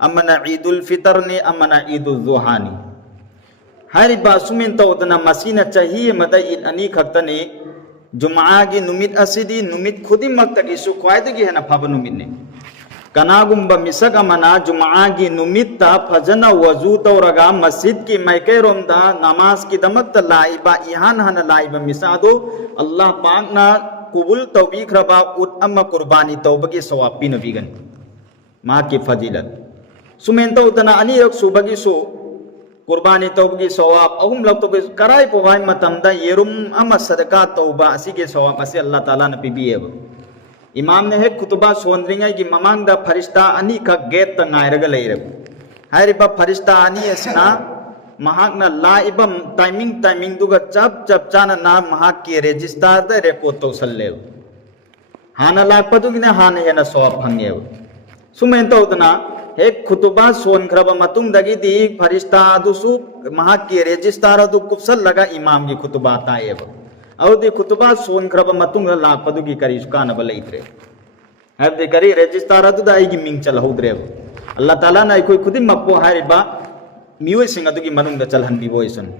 अमना ईदुल फितरनी अमना ईदुल जुहानी हारिबा सुमेन तौदना मसीना चाही मदा ईद अनी खक्तने जुमागी नुमित असिदी नुमित खुदिमक्तगी सु ख्वाइदगी हेना फब नुमितने कनागुंबा मिसक अमना जुमागी नुमित्ता फजना वजू तौरगा मस्जिद की मैकेरोमदा नमाज की दमक्त लाइबा इहान हन लाइबा मिसादो अल्लाह पाकना कुबुल तौबीख्रबा उत अम्मा कुर्बानी तौबगी सवाब पिनबीगन मा की फजीलत सुमेन तौदना अनीरक सुबगी सु कुर्बानी तौबगी सवाब अहुम लग तो कराई पोवाई मतमदा येरुम अमा सदका तौबा असिगे सवाब असे अल्लाह ताला न पिबिएब इमाम ने हेक खुतबा सोंद्रिंगाई की ममांगदा फरिश्ता अनी का गेट ता ngairaga leirab हारिबा फरिश्ता अनी असना महाकना लाइबम टाइमिंग दुगा चप चाना ना महाक की रजिस्टर दा रिकॉर्ड तौसल्लेब हाना लाकपदुगिना हाना हेना सवाब फंगेब सुमेन तौदना एक खुतबा सोनख्रब मतुंगदगी दी फरिश्ता दुसु महाक की रजिस्टर अदु कुफसल लगा इमाम की खुतबा ताएब औदी खुतबा सोनख्रब मतुंग लाकपदुगी करिस कानब लैत्रे हबदे करी रजिस्टर अदु दाइगी मिंग चलहौद्रेब अल्लाह ताला ना कोई खुदिम मक्पो हारिबा मियोय सिंग अदुगी मनुंग चलहनबी बोयसन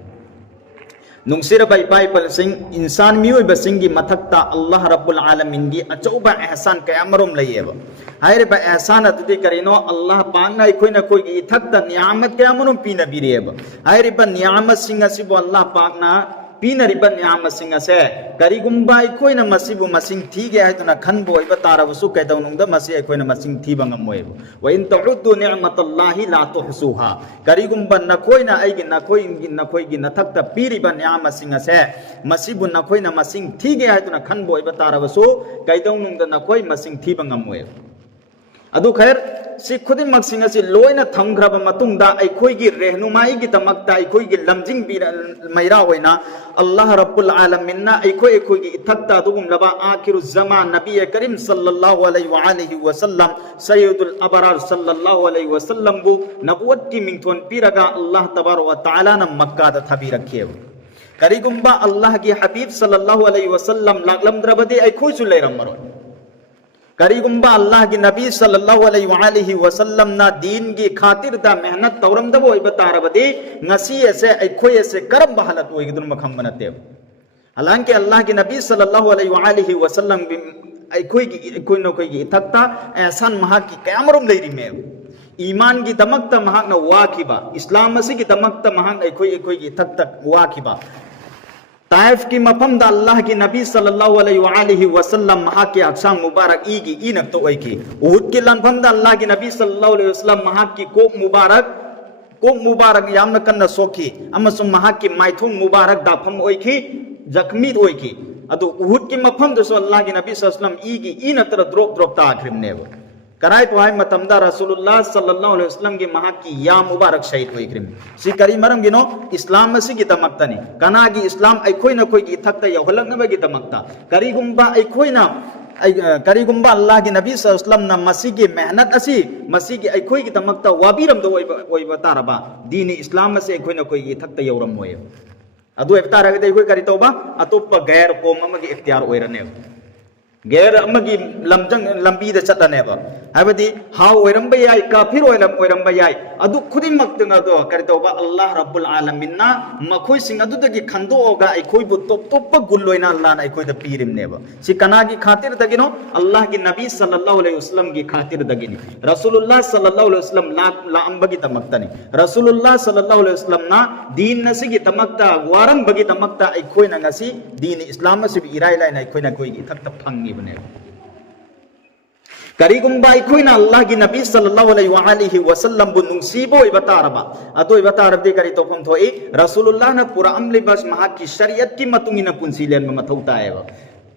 नुंगसिर बाई पाइपल सिंग इंसान मियोय बसिंगी मथक्ता अल्लाह रब्बुल आलमीन की अचौबा एहसान कयामरोम लयेब हारिबा एहसान अदुदी करिनो अल्लाह पाकना कोइना कोई इथक्ता नियामत कयामरोम पीनबीरेब हारिबा नियामत सिंग असिबो अल्लाह पाकना पीनरिबा नियामत सिंग असे करिगुंबा कोइना मसिबु मसिंग थीगे हाइदुना खनबो इबा तारबसु कैदौनुंगदा मसि कोइना मसिंग थीबा ngमोयब व इन तउद्दु निअमतल्लाहि ला तुहसुहा करिगुंबा नकोइना आइगी नकोइगी नथक्ता पीरिबा नियामत सिंग असे मसिबु नकोइना मसिंग थीगे हाइदुना खनबो इबा तारबसु कैदौनुंगदा नकोइ मसिंग थीबा ngमोयब अदु खैर सि खुदिमक सिंग असि लोइना थमग्रब मतुंगदा अखोइगी रेहनुमाईगी दमक्ता अखोइगी लमजिंग बी मैरा होइना अल्लाह रब्बुल आलमीनना अखोइगी इथक्ता दुगुम लबा आखिरुज ज़मान नबी करीम सल्लल्लाहु अलैहि वसल्लम सय्यदुल अबरार सल्लल्लाहु अलैहि वसल्लम बु नबुवत की मिंगथोन पीरगा अल्लाह तबारक व तआला न मक्का दा थबी रखिए करिगुंबा अल्लाह की हबीब सल्लल्लाहु अलैहि वसल्लम लागलमद्रबदे अखोइसु लेरमरो करिगुंबा अल्लाह की नबी सल्लल्लाहु अलैहि वसल्लम ना दीन की खातिर दा मेहनत तौरमदबो इबतारबदे ngasi ऐसे अखोय ऐसे करम बहालत होइगदुन मखम बनते हालांकि अल्लाह की नबी सल्लल्लाहु अलैहि वसल्लम अखोय की इथक्ता एहसान महा की कयामरुम लेरी में ईमान की दमक्ता महाकना वाखिबा इस्लाम मसी की दमक्ता महाक अखोय की इथक्ता वाखिबा ताइफ की मफम दा अल्लाह की नबी सल्लल्लाहु अलैहि वसल्लम महा के अक्साम मुबारक ईगी इनक तो ओइकी उहुद के लनफम दा अल्लाह की नबी सल्लल्लाहु अलैहि वसल्लम महा की कोक मुबारक यामन कन्न सोखी अमसुम महा की माइथुंग मुबारक दाफम ओइकी जख्मी ओइकी अदु उहुद की मफम दो अल्लाह की नबी सल्लल्लाहु अलैहि वसल्लम ईगी इनतर ड्रॉप ताखरिमनेब कराई पोहाय मतमदा रसूलुल्लाह सल्लल्लाहु अलैहि वसल्लम की महा की या मुबारक शहीद होइक्रिम सि करी मरम गिनो इस्लाम मसी की तमक्तनी कनागी इस्लाम अखोइना कोई की थक्ता यहलकनबा की तमक्ता करीगुंबा अल्लाह की नबी सल्लल्लाहु अलैहि वसल्लम ना मसी की मेहनत असी मसी की अखोइ की तमक्ता वाबीरम दो ओइबा तारबा दीन इस्लाम मसी अखोइना कोई की थक्ता यौरम मोय अदु एफ्तारगदे अखोइ करी तौबा अतोप गैर कोम अमगी इख्तियार ओइरने गैर अमगी लमजंग लंबी द चटनेबा हाबदी हाउ ओइरंबा याय काफिर ओइरंबा याय अदु खुदिमक्तंग अदो करितोबा अल्लाह रब्बुल आलमीन ना मखोइ सिंग अदुदगी खंदोगा अखोइ बु टोप गुल्लोइना अल्लाह ना अखोइ द पीरिमनेबा सि कनागी खातिर दगिनो अल्लाह की नबी सल्लल्लाहु अलैहि वसल्लम की खातिर दगिनी रसूलुल्लाह सल्लल्लाहु अलैहि वसल्लम ला अंबगी तमक्तनी रसूलुल्लाह सल्लल्लाहु अलैहि वसल्लम ना दीन नसिगी तमक्ता वारम बगी तमक्ता अखोइ ना ngasi दीन इस्लाम से इराय लाइन अखोइ ना कोई थक फंगी बने करीगुंबा अखोइना अल्लाह की नबी सल्लल्लाहु अलैहि वसल्लम बु नुंसीबो इबतारबा अतो इबतारबदे करी तोफम थोई रसूलुल्लाह ना पूरा अमले बस महा की शरीयत की मतुंगिना पुंसी लेन मथौता है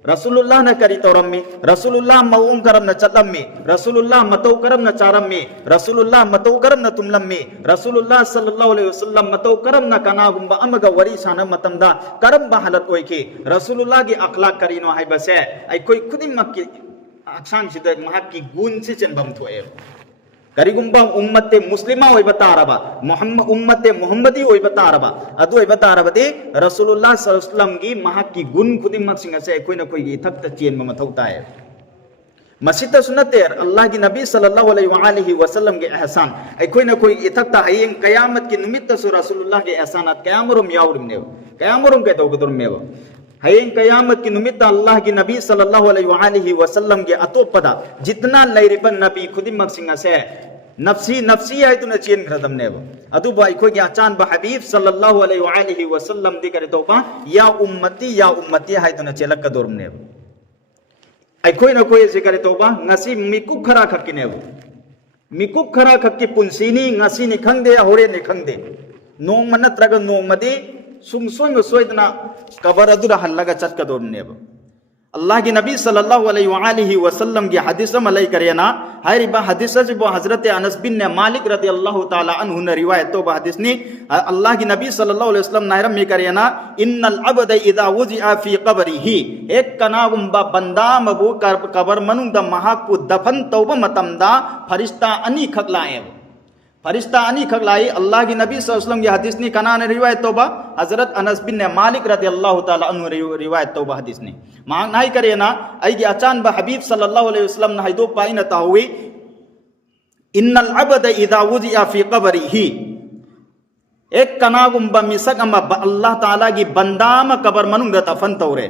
रसूलुल्लाह ना करी तोरम्मी रसूलुल्लाह मऊम करम न चलम्मी रसूलुल्लाह मतौ करम न चारम्मी रसूलुल्लाह मतौ करम न तुमलम्मी रसूलुल्लाह सल्लल्लाहु अलैहि वसल्लम मतौ करम न कनागुंबा अमगा वरी साना मतमदा करम बहालत ओइकी रसूलुल्लाह की अखलाक करीनो हाइबसे आई कोई खुदिमक की अक्सान सिद महा की गुण से चनबम थोए करीगुंबा उम्मते मुस्लिमा ओइ बतारबा मोहम्मद उम्मते मोहम्मदी ओइ बतारबा अदु ओइ बतारबदे रसूलुल्लाह सल्लल्लाहु अलैहि वसल्लम की महा की गुण खुदिमक सिंग से कोई न कोई थक्त चेन म मथौता है masita sunater Allah ki Nabi sallallahu alaihi wasallam ge ihsan ai koi na koi ithakta hayeng qiyamat ki numit ta Rasulullah ge ihsanat qiyamurum yaurim ne qiyamurum ke to gudur me hayeng qiyamat ki numit ta Allah ki Nabi sallallahu alaihi wasallam ge atopada jitna lairiban nabi khudimak singa se nafsi nafsi hai tu na chen khradam ne adu ba ai koi ge achan ba habib sallallahu alaihi wasallam di kare to ba ya ummati hai tu na chelak ka dorum ne अखोई नखोई से करे तोबा ngasi mikuk khara khakine mikuk khara khakki punsini ngasi ni khangde hore ni khangde nong manatraga nong madi sungsoi soidna kabar adura hallaga chat ka dorne Allah ki Nabi sallallahu alaihi wasallam ki hadis malai karena hari ba hadis se bo Hazrat Anas bin Malik radhiyallahu taala anhu na riwayat to ba hadis ni Allah ki Nabi sallallahu alaihi wasallam nairam me karena innal abda idha wuzi'a fi qabrihi ek kanagum ba banda mabu kabar manung da mahakpu dafan tauba matamda farishta ani khaklae फरिश्ता अनी खगलाई अल्लाह की नबी सल्लल्लाहु अलैहि वसल्लम की हदीस ने कना ने रिवायत तोबा हजरत अनस बिन मालिक रदियल्लाहु ताला अन्हु रिवायत तोबा हदीस ने मांग नाई करे ना आई की अचान बा हबीब सल्लल्लाहु अलैहि वसल्लम ने हाइदो पाइन ताहुई इन्नल अबद इदा वुजिया फी कब्रिही एक कनागुम बा मिसक अमा अल्लाह ताला की बंदाम कबर मनुंग दफन तौरे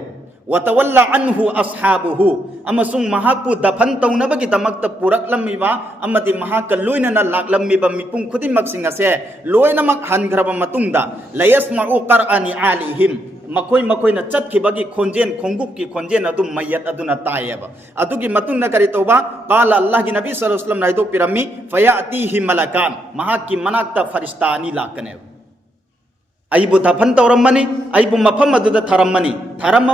वतवल्ला अन्हु अस्हाबुहु अमसुंग महाकु दफन तौनबगी दमक्ता पुरकलम्मीबा अमदि महाक लोइनना लाकलम्मीबा मिपुंग खुदिमक सिंग असे लोइनमक हनग्रबा मतुंगदा लयस्मउ qur'ani alihim मखोई न चतखिबगी खोंजेन खोंगुक की खोंजेन अदु मयत अदुना तायबा अदुगी मतुंगना करि तौबा काल अल्लाह की नबी सल्लल्लाहु अलैहि वसल्लम नाइदो पिरम्मी फयातिहि मलकान महाकी मनाक्ता फरिश्तानी लाकने अबू दफन तौरमनी अबू मफम थरमनी थरम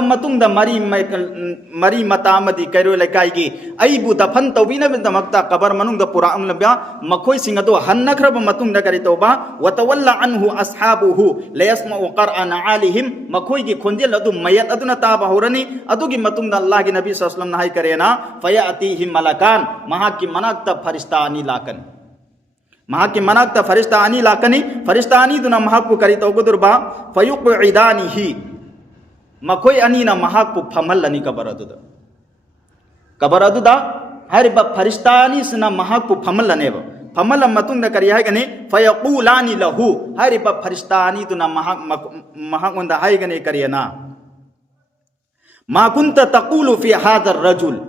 मरी मता कैरो लेकाई अबू दफन तौबीनबदमक्ता कबर मनुंग पुरामलब्या मखोइसिंग अदो हन्नख्रब मतुंग करि तौबा वतवल्ला अन्हु अस्हाबुहु लयस्मउ qur'ana alihim मखोइ की खोंजेल अदु मयत अदुना ताबा होरनी अदुगी मतुंग अल्लाह की नबी सल्लल्लाहु अलैहि वसल्लम हाय करेना फयातिहि मलकान महाकी मनाक्ता फरिश्ता अनि लाकन महाकी मनाक्ता फरिश्ता अनि लाकनी फरिश्ता अनि दुना महाकु करि तौगुदुरबा फयुक़इदानिहि मखोइ अनि ना महाकु फमल्लनी कबर अदुदा हरिबा फरिश्ता अनि सना महाकु फमल्लनेब फमल मतुंग करि हायगनी फयक़ूलानि लहु हरिबा फरिश्ता अनि दुना महाकुंदा हायगनी करियना मा कुंत तक़ूलु फी हादर रजुल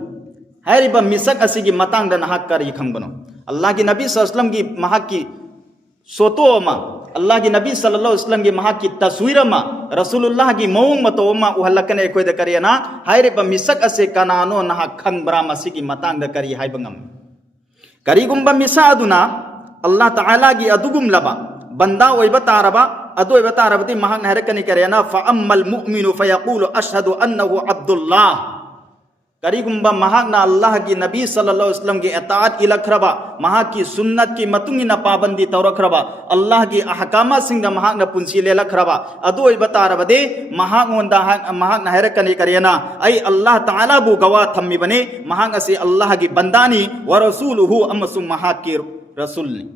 हरिबा मिसक असिगी मतंग द नहक करि खंगबनो अल्लाह की नबी सल्लल्लाहु अलैहि वसल्लम की महा की सोतो मा अल्लाह की नबी सल्लल्लाहु अलैहि वसल्लम की महा की तस्वीर मा रसूलुल्लाह की मौंग मतो मा उहल्लकने कोई द करियना हायरे ब मिसक असे कनानो नहा खंगब्रा मसी की मतंग द करि हायबंगम करिगुंबा मिसा अदुना अल्लाह ताला की अदुगुम लबा बंदा ओइबा तारबा अदु ओइबा तारबती महा नहरकनि करियना फअम्मल मुमिनु फयक़ूलु अशहदु अन्नहु अब्दुल्लाह करीगुंबा महाकना अल्लाह की नबी सल्लल्लाहु अलैहि वसल्लम की अतात इलखरबा महा की सुन्नत की मतुंगिना पाबंदी तौरखरबा अल्लाह की अहकामा सिंग महाकना पुंसी लेलखरबा अदु बतारबदे महागोंदा महाकना हैरकनी करियना आई अल्लाह ताला बु गवा थम्मी बने महाक से अल्लाह की बंदानी व रसूलुहु अमसुम महा की रसूलनी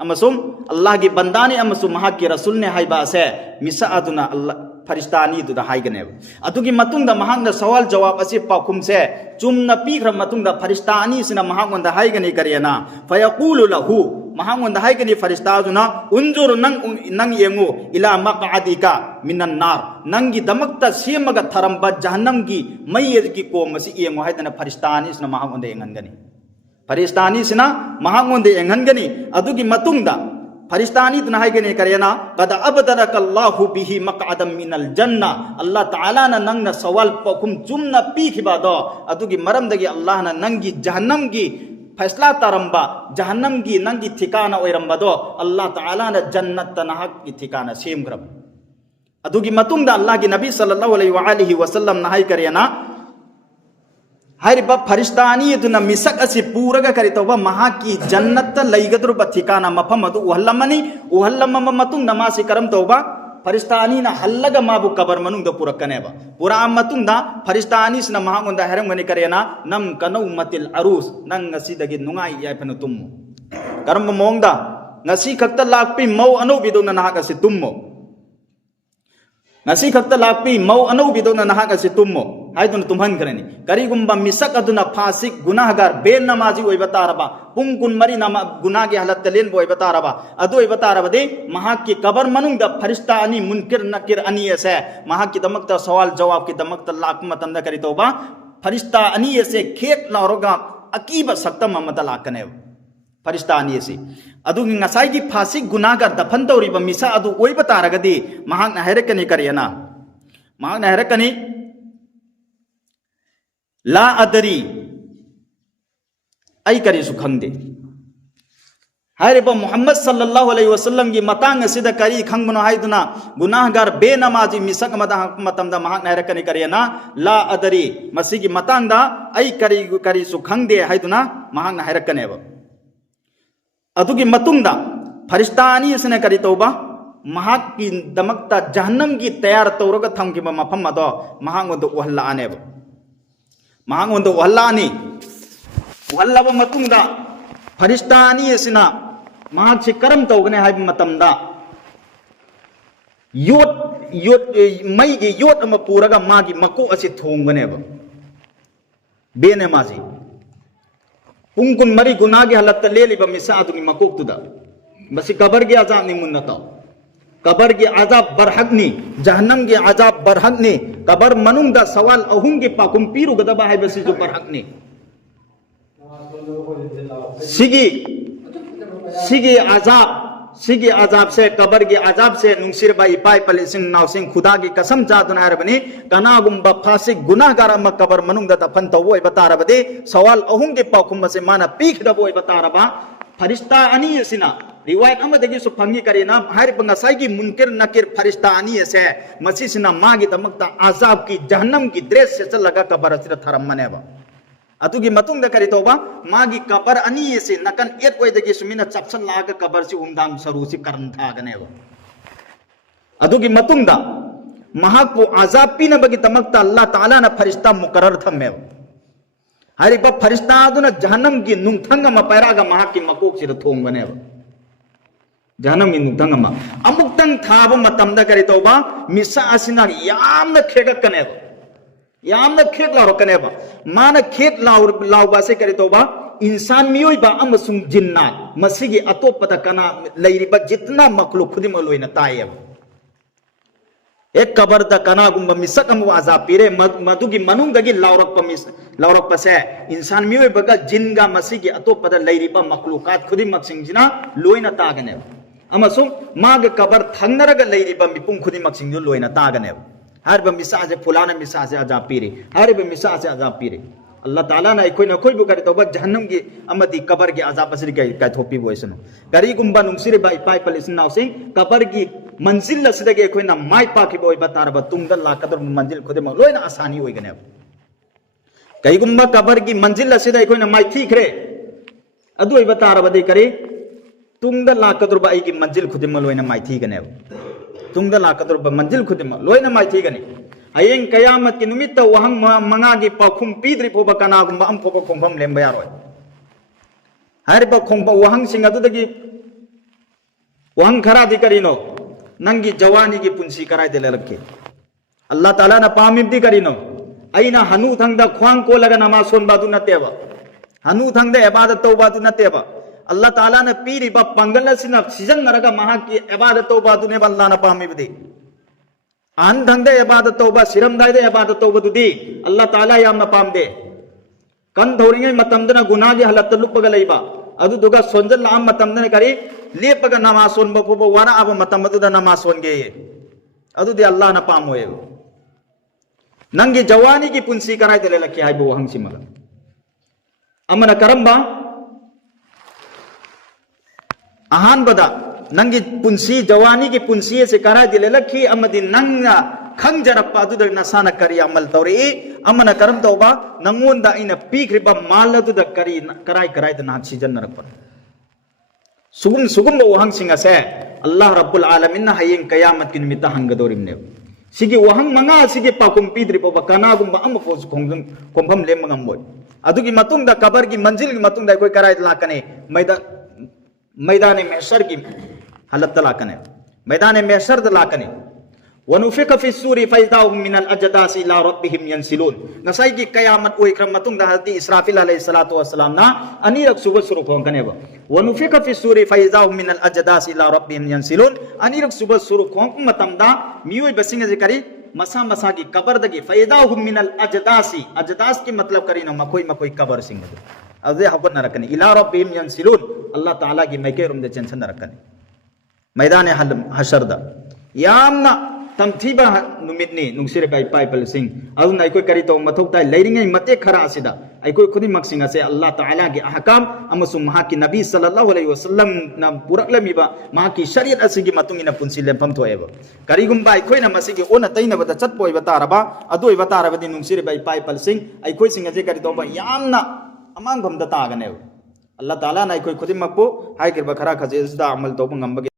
अमसुम अल्लाह की बंदानी अमसुम महा की रसूल ने हाइबा से मिसा अदुना अल्लाह फरिश्तानी दुदा हाइगने अदुगी मतुंगदा महांगदा सवाल जवाब असे पाखुम से चुमना पीखर मतुंगदा फरिश्तानी सिना महांगदा हाइगने करियना फयक़ूलु लहु महांगदा हाइगने फरिश्ताजुना उंजुर नंग येंगु इला मक़अदिका मिनन नार नंगी दमक्ता सेमगा थरंबा जहन्नम की मय्य की कोमसी येंगु हाइदना फरिश्तानी सिना महांगदा येंगनगनी फरिश्तानी सिना महांगदा येंगनगनी अदुगी मतुंगदा फरिश्तानी तुनाहाइगने करियना कद अबदलकल्लाहु बिही मक़अदम मिनल जन्ना अल्लाह ताला ना नंगना सवाल पखुम जुमना पीखिबादो अदुगी मरमदगी अल्लाह ना नंगी जहन्नम की फैसला तरंबा जहन्नम की नंगी ठिकाना ओइरंबदो अल्लाह ताला ना जन्नत तनहक की ठिकाना सेमग्रब अदुगी मतुंगदा अल्लाह की नबी सल्लल्लाहु अलैहि वसल्लम नहाइ करियना हरिबा फरिश्तानी दुना मिसक असि पूरगा करि तौबा महा की जन्नत लैगदुरबा ठिकाना मफम अदु उहल्लमनी मतुंग नमासि करम तौबा फरिश्तानी ना हल्लगा माबु कबर मनुंग पुरकनेबा पुरा मतुंगदा फरिश्तानी सिना महागोंदा हेरंगनि करेना नम कनौ मतिल अरूस नंग ngasi नुंगाई याइफनु तुम्मु करम मोंगदा ngasi खक्ता लाकपि मौ अनौबिदोना नाहक असि तुम्मो ngasi खक्ता लाकपि मौ अनौबिदोना नाहक असि तुम्मो हाइदुन तुम्हनग्रनि करिगुंबा मिसक अदुना फासिक गुनाहगार बेन नमाजी ओइबा तारबा पुंग कुन मरी नमा गुनागे हालत लेन बोइबा तारबा अदु ओइबा तारबदे महाक की कबर मनुंगदा फरिश्ता अनि मुनकिर नकिर अनि एसे महाक की दमकता सवाल जवाब की दमकता लाक मतंदा करि तोबा फरिश्ता अनि एसे खेत लारोगा अकीबा सक्तम अमदा लाकने फरिश्ता अनि एसे अदु ngasai gi फासिक गुनाहगार दफन तौरिबा मिसा अदु ओइबा तारगदि महाक ना हैरकनि करियना महाक ना हैरकनि ला अदरी आई करीसु खंगदे हायरेबा मोहम्मद सल्लल्लाहु अलैहि वसल्लम की मतांग असिदा करी खंगबनो हायदुना गुनाहगार बेनमाजी मिसक मदा मतमदा महाक ना हैरकनि करियना ला अदरी मसिगी मतांगदा आई करीसु खंगदे हायदुना महाक ना हैरकनेबा अदुगी मतुंगदा फरिश्ता अनि असने करी तौबा महाक की दमकता जहन्नम की तैयार तौरगा थमकिबा मफम अदो महाक ओदो वहल्ला आनेबा महाक ओदो वहल्ला अनि वहल्लाबा मतुंगदा फरिश्ता अनि असना महाक से करम तौगने हाइब मतमदा योट मई की योट अमा पूरगा मागी मको असि थोंगनेबा बेने माजी पुंकुन मरी गुनागे हलत लेलिबा मिसा अदुगी मकोक्तुदा बसी कबर के अजाब नि मुन्नता कबर के अजाब बरहकनी जहन्नम के अजाब बरहकनी कबर मनुंगदा सवाल अहुम के पाकुम पीरु गदबा है बसी जो बरहकनी सिगी अजाब से कबर के अजाब से नुंसिर बाई पाई पलिसिंग नाउसिंग खुदा की कसम जादुन हरबनी कनागुम बफासिक गुनाहगार अम कबर मनुंगदा दफन तवोय बतारबदे सवाल अहुम के पाकुम से माना पीख दबोय बतारबा फरिश्ता अनि सिना रिवायत अमदगी सु फंगी करेना हारिब ngasai मुनकिर नकिर फरिश्ता अनि से मसिसिना मागी दमकता अजाब की जहन्नम की ड्रेस से चलगा कबर असिरा थरमनेबा अतुगी मतुंग द करी तोबा मागी कबर अनि से नकन एट ओइदगी सुमिना चपसन लाग कबर से उमदांग सरुसि करन थागनेबा अतुगी मतुंग द महाकु अजाब पिनबगी दमकता अल्लाह ताला न फरिश्ता मुकर्रर थमेबा हारिबा फरिश्ता अदुना जहन्नम की नुंगथंग म पैरागा महाकी मकोक सिर थोंगनेबा जहन्नम की नुंगथंग म अमुक्तंग थाब मतमदा करी तोबा मिसा असिना यामना खेगकनेबा यामना खेत लाउरकनेबा माना खेत लाउबा से करी तोबा इंसान मियोइबा अमसुंग जिन्नात मसिगी अतोपता कना लैरिबा जितना मखलूक खुदिम लोइना तायेबा एक कबर द कनागुंबा मिसक अमु अजाब पीरे मदुगी मनुंगदगी लाउरकपा से इंसान मियोइबगा जिनगा मसिगी अतोपदा लैरिबा मखलूकात खुदिमक सिंगजिना लोइना तागनेबा अमसुंग माग कबर थंगनरगा लैरिबा मिपुंग खुदिमक सिंगजु लोइना तागनेबा हर मिसाज फुलाना मिसाज अजाब पीरे हर मिसाज अजाब पीरे अल्लाह ताला ना कोई ना कोई बुकर तो जहन्नम की अमदी कबर के अजाब असरी का थोपी बोइसनो करी गुंबा नुंसिरे बाई पाई पलिस नाउ सिंह कबर की मंजिल असदगे कोई ना माई पाकी बोइ बतारबा तुंगद लाकदर मंजिल खुदे म लोइना आसानी होइगने कई गुंबा कबर की मंजिल असदे कोई ना माई ठीकरे अदु ओइ बतारबदे करे तुंगद लाकदर बाई की मंजिल खुदे म लोइना माई ठीकने तुंगद लाकदर मंजिल खुदे म लोइना माई ठीकने हयें कयामत की निमित्त वहंग मंगा की पाखुम पीद्रि फोबा कनागुंबा अम फोबा खोंफम लेंबा यारोय हरिबा खोंबा वहंग सिंग अदुदगी वहंग खरा दि करिनो नंगी जवानी की पुंसी कराय दे लरके अल्लाह ताला ना पामिब दि करिनो अइना हनु थंगदा ख्वांग को लगा नमाज सोनबा दु नतेबा हनु थंगदा इबादत तौबा दु नतेबा अल्लाह ताला ने पीरिबा पंगल सिना सीजन नरगा महा की इबादत तौबा दु ने अल्लाह ना पामिब दि आन धंदे इबादत तौबा सिरम दाइदे इबादत तौबा दुदी अल्लाह ताला याम न पामदे कन धौरिंगे मतमदना गुनाह हलत लुपगा लैबा अदु दुगा सोंजल लाम मतमदना करी लेपगा नमाज सोनबा फोबा वारा अब मतमदुदा नमाज सोनगे अदु दे अल्लाह न पामोए नंगी जवानी की पुंसी कराय दे लके हाइबो हंगसिमग अमना करंबा आहान बदा नंगी पुंसी जवानी की पुंसी से कराय दिले लखी अमदी नंगा खंजरप्पा अदुद नसाना करी अमल तौरी अमना करम तौबा नंगोंदा इन पीख्रिबा माल अदुद करी कराय द नाक सीजन नरप सुगुम वहंग सिंग से अल्लाह रब्बुल आलमीन हयें कयामत की निमित्त हंगदोरिमने सिगी वहंग मंगा सिगी पाकुम पीद्रि पोबा कनागुंबा अम फोस खोंफम लेमगंबोय अदुगी मतुंगदा कबर की मंजिल की मतुंगदा कोई कराय लाकने मैदान महशर की हालत लाकने मैदान महशर लाकने वनुफिक फी सूरी फैज़ाहुम मिनल अजदासी इला रब्बिहिम यंसिलून नसाई की कयामत ओइख्र मतुंग दा हज़रत इस्राफिल अलैहिस्सलातु वस्सलाम ना अनीरक सुब सुरुख होंकनेबो वनुफिक फी सूरी फैज़ाहुम मिनल अजदासी इला रब्बिहिम यंसिलून अनीरक सुब सुरुख होंक मतमदा मियोय बसिंग जे करी मसा मसा की कबर दगी फैज़ाहुम मिनल अजदासी अजदास की मतलब करी न मकोई मकोई कबर सिंग अजे हबन नरकनी इला रब्बिहिम यंसिलून अल्लाह ताला की मैके रुम दे चेंसन नरकनी मैदान हशरदा यामना तमथीबा नुमितनी नुंगसिरे बाई पाइपल सिंह अदुन आइकोय करी तो मथौता लेरिंगै मते खरा असिदा आइकोय खुदी मक्सिंग असे अल्लाह ताला की अहकाम अमसु महा की नबी सल्लल्लाहु अलैहि वसल्लम ना पुरकलमिबा महा की शरीयत असिगी मतुंगिना पुंसी लेंफम थोएबा करीगुंबा आइकोय ना मसिगी ओना तैनबदा चटपोय बतारबा अदोय बतारबदी नुंगसिरे बाई पाइपल सिंह आइकोय सिंग अजे करी तोबा यामना अमांगम दा तागनेब अल्लाह ताला ना आइकोय खुदी मक्पो हाइकिरबा खरा खजेसदा अमल तोबा ngambage